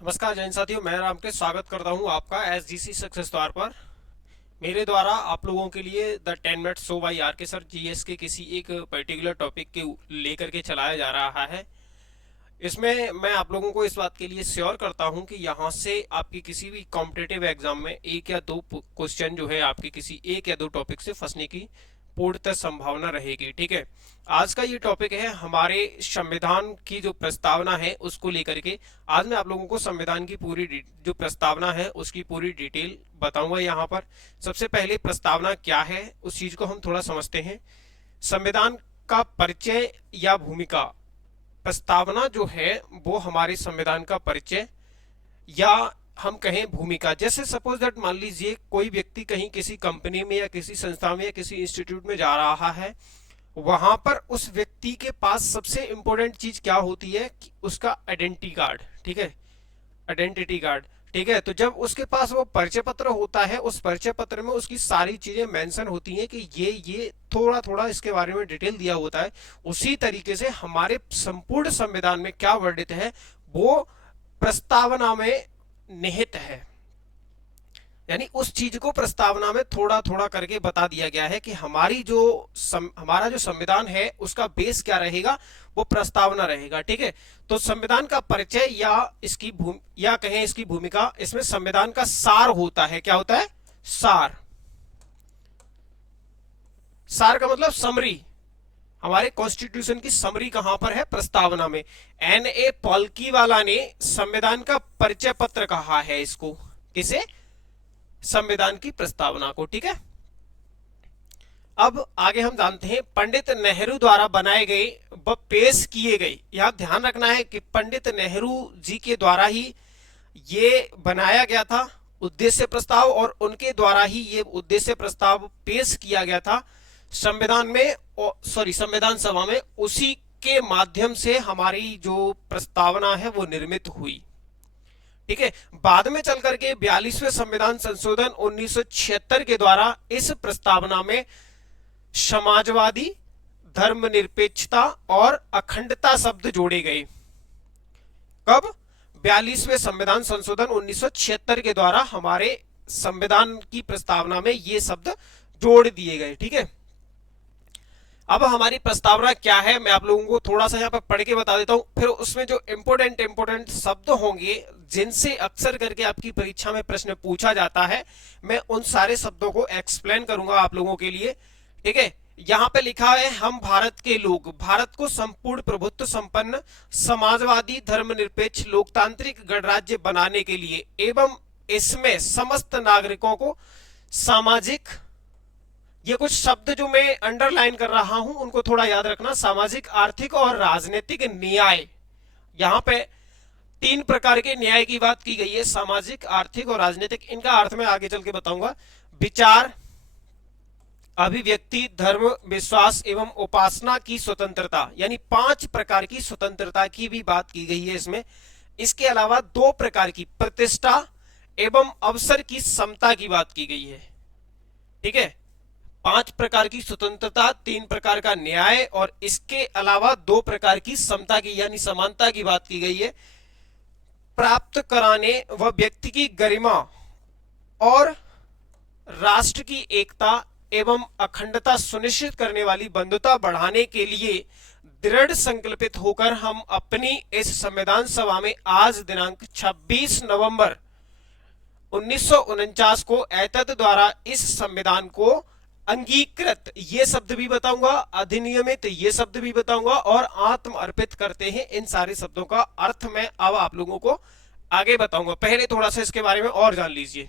नमस्कार जैन साथियों, मैं रामकृष्ण स्वागत करता हूं आपका एसजीसी सक्सेस द्वार पर। मेरे द्वारा आप लोगों के लिए the 10 minute show by R K sir GS के किसी एक पर्टिकुलर टॉपिक के लेकर के चलाया जा रहा है। इसमें मैं आप लोगों को इस बात के लिए श्योर करता हूं कि यहाँ से आपकी किसी भी कॉम्पिटिटिव एग्जाम में एक या दो क्वेश्चन जो है आपके किसी एक या दो टॉपिक से फंसने की पूर्णतः संभावना रहेगी। ठीक है, आज का ये टॉपिक है हमारे संविधान की जो प्रस्तावना है उसको लेकर के। आज मैं आप लोगों को संविधान की पूरी जो प्रस्तावना है उसकी पूरी डिटेल बताऊंगा। यहाँ पर सबसे पहले प्रस्तावना क्या है उस चीज को हम थोड़ा समझते हैं। संविधान का परिचय या भूमिका। प्रस्तावना जो है वो हमारे संविधान का परिचय या हम कहें भूमिका। जैसे सपोज दैट मान लीजिए कोई व्यक्ति कहीं किसी कंपनी में या किसी संस्था में या किसी इंस्टीट्यूट में जा रहा है, वहां पर उस व्यक्ति के पास सबसे इंपॉर्टेंट चीज क्या होती है कि उसका आइडेंटिटी कार्ड। ठीक है, आइडेंटिटी कार्ड। ठीक है, तो जब उसके पास वो परिचय पत्र होता है, उस परिचय पत्र में उसकी सारी चीजें मेंशन होती हैं कि ये थोड़ा थोड़ा इसके बारे में डिटेल दिया होता है। उसी तरीके से हमारे संपूर्ण संविधान में क्या वर्णित है वो प्रस्तावना में निहित है। यानी उस चीज को प्रस्तावना में थोड़ा थोड़ा करके बता दिया गया है कि हमारा जो संविधान है उसका बेस क्या रहेगा, वो प्रस्तावना रहेगा। ठीक है, तो संविधान का परिचय या कहें इसकी भूमिका, इसमें संविधान का सार होता है। क्या होता है? सार। सार का मतलब समरी। हमारे कॉन्स्टिट्यूशन की समरी कहां पर है? प्रस्तावना में। N.A. पॉलकीवाला ने संविधान का परिचय पत्र कहा है इसको। किसे? संविधान की प्रस्तावना को। ठीक है, अब आगे हम जानते हैं पंडित नेहरू द्वारा बनाए गए व पेश किए गए। यहां ध्यान रखना है कि पंडित नेहरू जी के द्वारा ही ये बनाया गया था उद्देश्य प्रस्ताव, और उनके द्वारा ही ये उद्देश्य प्रस्ताव पेश किया गया था संविधान में, संविधान सभा में। उसी के माध्यम से हमारी जो प्रस्तावना है वो निर्मित हुई। ठीक है, बाद में चल करके 42वें संविधान संशोधन 1976 के द्वारा इस प्रस्तावना में समाजवादी, धर्मनिरपेक्षता और अखंडता शब्द जोड़े गए। कब? 42वें संविधान संशोधन 1976 के द्वारा हमारे संविधान की प्रस्तावना में ये शब्द जोड़ दिए गए। ठीक है, अब हमारी प्रस्तावना क्या है मैं आप लोगों को थोड़ा सा यहाँ पर पढ़ के बता देता हूँ, फिर उसमें जो इंपोर्टेंट शब्द होंगे जिनसे अक्सर करके आपकी परीक्षा में प्रश्न पूछा जाता है, मैं उन सारे शब्दों को एक्सप्लेन करूंगा आप लोगों के लिए। ठीक है, यहाँ पे लिखा है हम भारत के लोग भारत को संपूर्ण प्रभुत्व संपन्न समाजवादी धर्मनिरपेक्ष लोकतांत्रिक गणराज्य बनाने के लिए एवं इसमें समस्त नागरिकों को सामाजिक, ये कुछ शब्द जो मैं अंडरलाइन कर रहा हूं उनको थोड़ा याद रखना, सामाजिक, आर्थिक और राजनीतिक न्याय। यहां पे 3 प्रकार के न्याय की बात की गई है, सामाजिक, आर्थिक और राजनीतिक। इनका अर्थ मैं आगे चल के बताऊंगा। विचार, अभिव्यक्ति, धर्म, विश्वास एवं उपासना की स्वतंत्रता, यानी 5 प्रकार की स्वतंत्रता की भी बात की गई है इसमें। इसके अलावा 2 प्रकार की प्रतिष्ठा एवं अवसर की समता की बात की गई है। ठीक है, 5 प्रकार की स्वतंत्रता, 3 प्रकार का न्याय और इसके अलावा 2 प्रकार की समता की यानी समानता की बात की गई है। प्राप्त कराने व व्यक्ति की गरिमा और राष्ट्र की एकता एवं अखंडता सुनिश्चित करने वाली बंधुता बढ़ाने के लिए दृढ़ संकल्पित होकर हम अपनी इस संविधान सभा में आज दिनांक 26 नवंबर 1949 को एतद द्वारा इस संविधान को अंगीकृत, ये शब्द भी बताऊंगा, अधिनियमित ये शब्द भी बताऊंगा, और आत्म अर्पित करते हैं। इन सारे शब्दों का अर्थ मैं अब आप लोगों को आगे बताऊंगा। पहले थोड़ा सा इसके बारे में और जान लीजिए।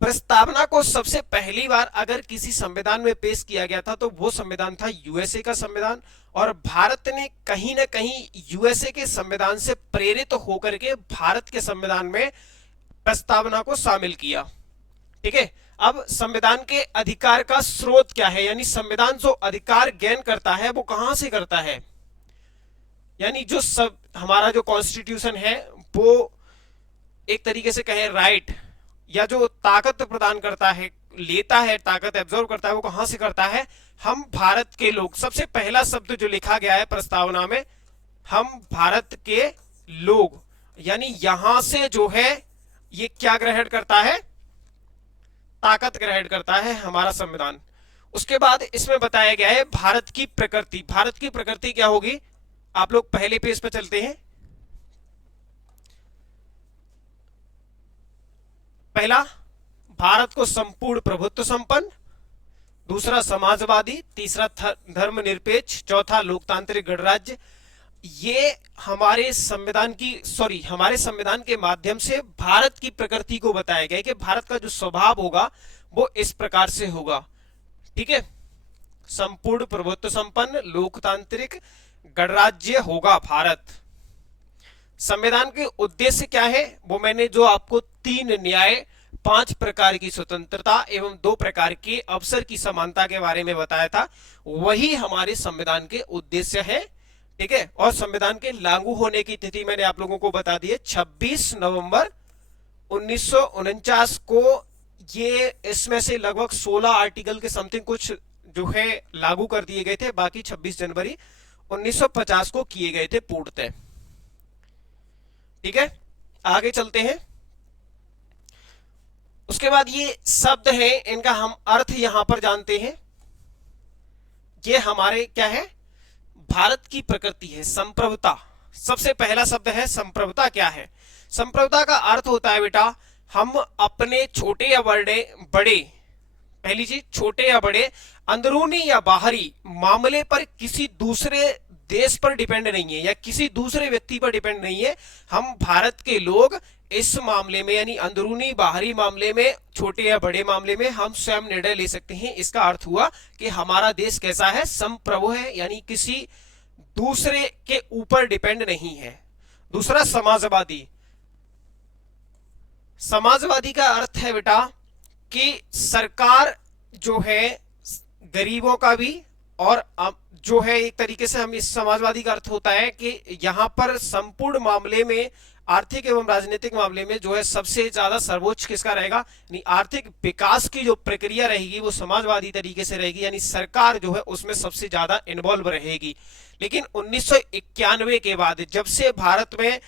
प्रस्तावना को सबसे पहली बार अगर किसी संविधान में पेश किया गया था तो वो संविधान था यूएसए का संविधान, और भारत ने कहीं ना कहीं यूएसए के संविधान से प्रेरित होकर के भारत के संविधान में प्रस्तावना को शामिल किया। ठीक है, अब संविधान के अधिकार का स्रोत क्या है, यानी संविधान जो अधिकार गेन करता है वो कहां से करता है, यानी जो हमारा जो कॉन्स्टिट्यूशन है वो एक तरीके से कहें राइट, या जो ताकत प्रदान करता है, लेता है, ताकत एब्जॉर्व करता है, वो कहां से करता है? हम भारत के लोग। सबसे पहला शब्द जो लिखा गया है प्रस्तावना में, हम भारत के लोग, यानी यहां से जो है ये क्या ग्रहण करता है, ताकत ग्रहण करता है हमारा संविधान। उसके बाद इसमें बताया गया है भारत की प्रकृति। भारत की प्रकृति क्या होगी, आप लोग पहले पेज पर चलते हैं। पहला, भारत को संपूर्ण प्रभुत्व संपन्न, दूसरा समाजवादी, तीसरा धर्मनिरपेक्ष, चौथा लोकतांत्रिक गणराज्य। ये हमारे संविधान के माध्यम से भारत की प्रकृति को बताया गया है कि भारत का जो स्वभाव होगा वो इस प्रकार से होगा। ठीक है, संपूर्ण प्रभुत्व संपन्न लोकतांत्रिक गणराज्य होगा भारत। संविधान के उद्देश्य क्या है, वो मैंने जो आपको 3 न्याय, 5 प्रकार की स्वतंत्रता एवं 2 प्रकार के अवसर की समानता के बारे में बताया था, वही हमारे संविधान के उद्देश्य है। ठीक है, और संविधान के लागू होने की तिथि मैंने आप लोगों को बता दी है 26 नवंबर 1949 को। ये इसमें से लगभग 16 आर्टिकल के समथिंग कुछ जो है लागू कर दिए गए थे, बाकी 26 जनवरी 1950 को किए गए थे पूर्णतः। ठीक है, आगे चलते हैं। उसके बाद ये शब्द है, इनका हम अर्थ यहां पर जानते हैं। ये हमारे क्या है, भारत की प्रकृति है, संप्रभुता। सबसे पहला शब्द है संप्रभुता। क्या है संप्रभुता का अर्थ होता है बेटा, हम अपने छोटे या बड़े पहली चीज, छोटे या बड़े अंदरूनी या बाहरी मामले पर किसी दूसरे देश पर डिपेंड नहीं है या किसी दूसरे व्यक्ति पर डिपेंड नहीं है। हम भारत के लोग इस मामले में यानी अंदरूनी बाहरी मामले में, छोटे या बड़े मामले में हम स्वयं निर्णय ले सकते हैं। इसका अर्थ हुआ कि हमारा देश कैसा है, संप्रभु है, यानी किसी दूसरे के ऊपर डिपेंड नहीं है। दूसरा, समाजवादी। समाजवादी का अर्थ है बेटा कि सरकार जो है गरीबों का भी, और जो है एक तरीके से हम इस समाजवादी का अर्थ होता है कि यहां पर संपूर्ण मामले में, आर्थिक एवं राजनीतिक मामले में जो है सबसे ज्यादा सर्वोच्च किसका रहेगा, यानी आर्थिक विकास की जो प्रक्रिया रहेगी वो समाजवादी तरीके से रहेगी, यानी सरकार जो है उसमें सबसे ज्यादा इन्वॉल्व रहेगी। लेकिन 1991 के बाद जब से भारत में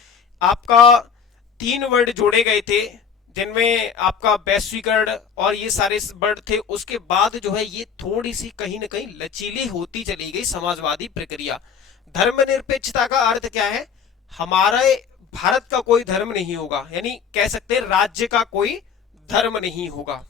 आपका 3 वर्ड जोड़े गए थे, जिनमें आपका वैश्वीकरण और ये सारे वर्ड थे, उसके बाद जो है ये थोड़ी सी कहीं ना कहीं लचीली होती चली गई समाजवादी प्रक्रिया। धर्मनिरपेक्षता का अर्थ क्या है, हमारे भारत का कोई धर्म नहीं होगा, यानी कह सकते हैं राज्य का कोई धर्म नहीं होगा।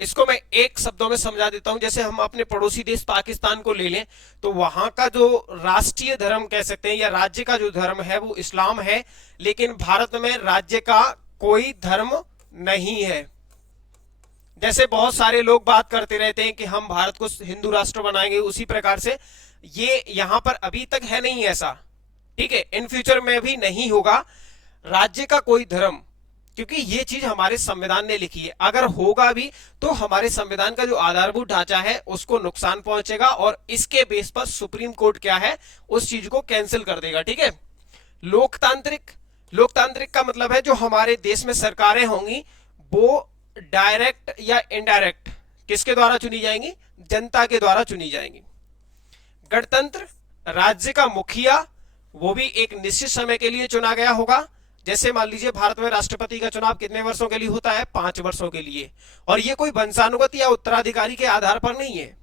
इसको मैं एक शब्दों में समझा देता हूं। जैसे हम अपने पड़ोसी देश पाकिस्तान को ले लें तो वहां का जो राष्ट्रीय धर्म कह सकते हैं या राज्य का जो धर्म है वो इस्लाम है, लेकिन भारत में राज्य का कोई धर्म नहीं है। जैसे बहुत सारे लोग बात करते रहते हैं कि हम भारत को हिंदू राष्ट्र बनाएंगे, उसी प्रकार से ये यहां पर अभी तक है नहीं ऐसा। ठीक है, इन फ्यूचर में भी नहीं होगा राज्य का कोई धर्म, क्योंकि ये चीज हमारे संविधान ने लिखी है। अगर होगा भी तो हमारे संविधान का जो आधारभूत ढांचा है उसको नुकसान पहुंचेगा और इसके बेस पर सुप्रीम कोर्ट क्या है उस चीज को कैंसिल कर देगा। ठीक है, लोकतांत्रिक। लोकतांत्रिक का मतलब है जो हमारे देश में सरकारें होंगी वो डायरेक्ट या इनडायरेक्ट किसके द्वारा चुनी जाएंगी, जनता के द्वारा चुनी जाएंगी। गणतंत्र, राज्य का मुखिया वो भी एक निश्चित समय के लिए चुना गया होगा। जैसे मान लीजिए भारत में राष्ट्रपति का चुनाव कितने वर्षों के लिए होता है, 5 वर्षों के लिए, और ये कोई वंशानुगत या उत्तराधिकारी के आधार पर नहीं है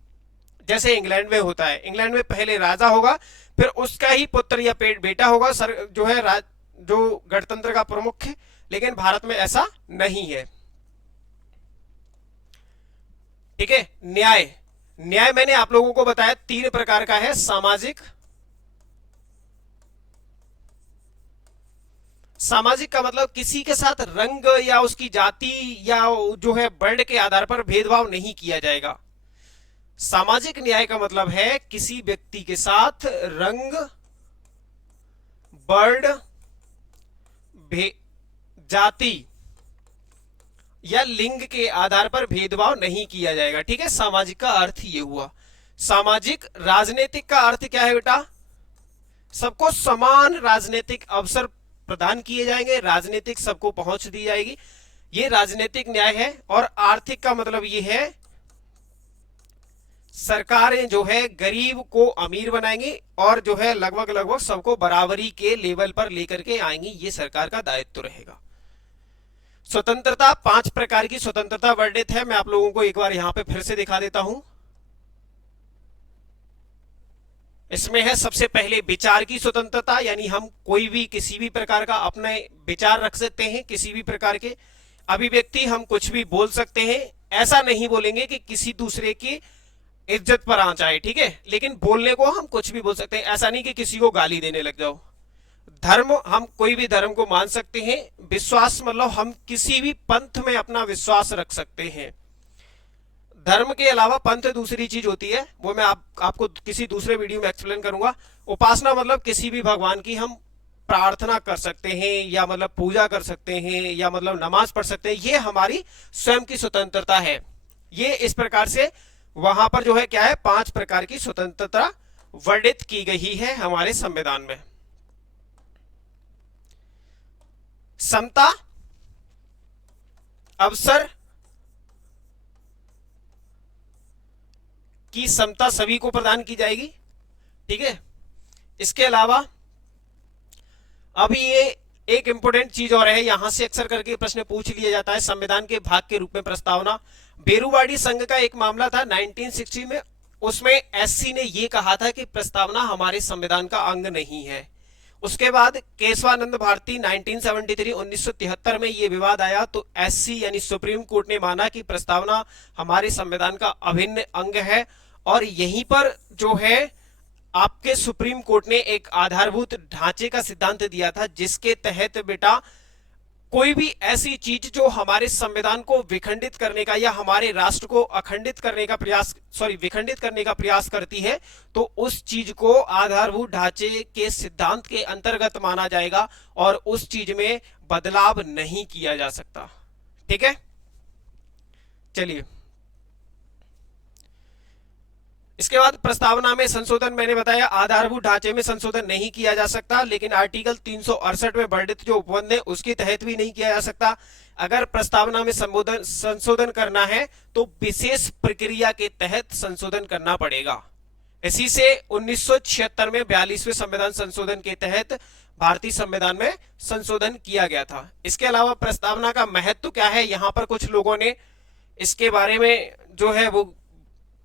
जैसे इंग्लैंड में होता है। इंग्लैंड में पहले राजा होगा, फिर उसका ही पुत्र या बेटा होगा जो है जो गणतंत्र का प्रमुख है, लेकिन भारत में ऐसा नहीं है। ठीक है, न्याय। न्याय मैंने आप लोगों को बताया 3 प्रकार का है, सामाजिक। सामाजिक का मतलब किसी के साथ रंग या उसकी जाति या जो है वर्ण के आधार पर भेदभाव नहीं किया जाएगा। सामाजिक न्याय का मतलब है किसी व्यक्ति के साथ रंग, वर्ण, जाति या लिंग के आधार पर भेदभाव नहीं किया जाएगा। ठीक है, सामाजिक का अर्थ ये हुआ। सामाजिक। राजनीतिक का अर्थ क्या है बेटा, सबको समान राजनीतिक अवसर प्रदान किए जाएंगे, राजनीतिक सबको पहुंच दी जाएगी, ये राजनीतिक न्याय है। और आर्थिक का मतलब ये है सरकारें जो है गरीब को अमीर बनाएंगी और जो है लगभग लगभग सबको बराबरी के लेवल पर लेकर के आएंगी, ये सरकार का दायित्व रहेगा। स्वतंत्रता, 5 प्रकार की स्वतंत्रता वर्णित है। मैं आप लोगों को एक बार यहां पे फिर से दिखा देता हूं। इसमें है सबसे पहले विचार की स्वतंत्रता, यानी हम कोई भी किसी भी प्रकार का अपने विचार रख सकते हैं, किसी भी प्रकार के अभिव्यक्ति हम कुछ भी बोल सकते हैं। ऐसा नहीं बोलेंगे कि किसी दूसरे की इज्जत पर आ जाए, ठीक है, लेकिन बोलने को हम कुछ भी बोल सकते हैं। ऐसा नहीं कि किसी को गाली देने लग जाओ। धर्म, हम कोई भी धर्म को मान सकते हैं। विश्वास मतलब हम किसी भी पंथ में अपना विश्वास रख सकते हैं। धर्म के अलावा पंथ दूसरी चीज होती है, वो मैं आपको किसी दूसरे वीडियो में एक्सप्लेन करूंगा। उपासना मतलब किसी भी भगवान की हम प्रार्थना कर सकते हैं या मतलब पूजा कर सकते हैं या मतलब नमाज पढ़ सकते हैं, ये हमारी स्वयं की स्वतंत्रता है। ये इस प्रकार से वहां पर जो है क्या है, 5 प्रकार की स्वतंत्रता वर्णित की गई है हमारे संविधान में। समता, अवसर की समता सभी को प्रदान की जाएगी, ठीक है। इसके अलावा अभी ये एक इंपोर्टेंट चीज और है, यहां से अक्सर करके प्रश्न पूछ लिया जाता है, संविधान के भाग के रूप में प्रस्तावना। बेरूवाड़ी संघ का एक मामला था 1960 में, उसमें एससी ने यह कहा था कि प्रस्तावना हमारे संविधान का अंग नहीं है। उसके बाद केशवानंद भारती 1973 में यह विवाद आया तो एससी यानी सुप्रीम कोर्ट ने माना कि प्रस्तावना हमारे संविधान का अभिन्न अंग है। और यहीं पर जो है आपके सुप्रीम कोर्ट ने एक आधारभूत ढांचे का सिद्धांत दिया था, जिसके तहत बेटा कोई भी ऐसी चीज जो हमारे संविधान को विखंडित करने का या हमारे राष्ट्र को अखंडित करने का प्रयास विखंडित करने का प्रयास करती है, तो उस चीज को आधारभूत ढांचे के सिद्धांत के अंतर्गत माना जाएगा और उस चीज में बदलाव नहीं किया जा सकता, ठीक है। चलिए, इसके बाद प्रस्तावना में संशोधन, मैंने बताया आधारभूत ढांचे में संशोधन नहीं किया जा सकता, लेकिन आर्टिकल 368 में वर्णित जो उपबंध है उसके तहत भी नहीं किया जा सकता। अगर प्रस्तावना में संशोधन करना है तो विशेष प्रक्रिया के तहत संशोधन करना पड़ेगा। इसी से 1976 में 42वें संविधान संशोधन के तहत भारतीय संविधान में संशोधन किया गया था। इसके अलावा प्रस्तावना का महत्व क्या है, यहां पर कुछ लोगों ने इसके बारे में जो है वो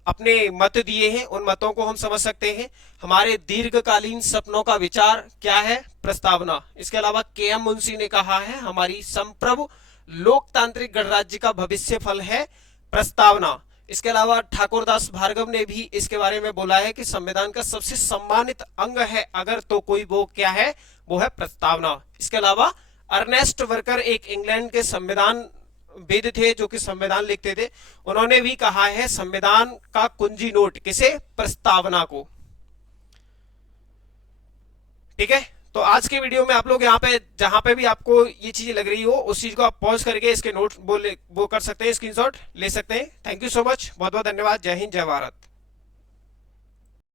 अपने मत दिए हैं, उन मतों को हम समझ सकते हैं। हमारे दीर्घकालीन सपनों का विचार क्या है, प्रस्तावना। इसके अलावा के.एम. मुंशी ने कहा है हमारी संप्रभु लोकतांत्रिक गणराज्य का भविष्य फल है प्रस्तावना। इसके अलावा ठाकुरदास भार्गव ने भी इसके बारे में बोला है कि संविधान का सबसे सम्मानित अंग है अगर तो कोई वो क्या है, वो है प्रस्तावना। इसके अलावा अर्नेस्ट वर्कर एक इंग्लैंड के संविधान वेद थे जो कि संविधान लिखते थे, उन्होंने भी कहा है संविधान का कुंजी नोट किसे, प्रस्तावना को, ठीक है। तो आज के वीडियो में आप लोग यहाँ पे जहां पे भी आपको ये चीजें लग रही हो उस चीज को आप पॉज करके इसके नोट वो कर सकते हैं, स्क्रीनशॉट ले सकते हैं। थैंक यू सो मच, बहुत बहुत धन्यवाद। जय हिंद, जय भारत।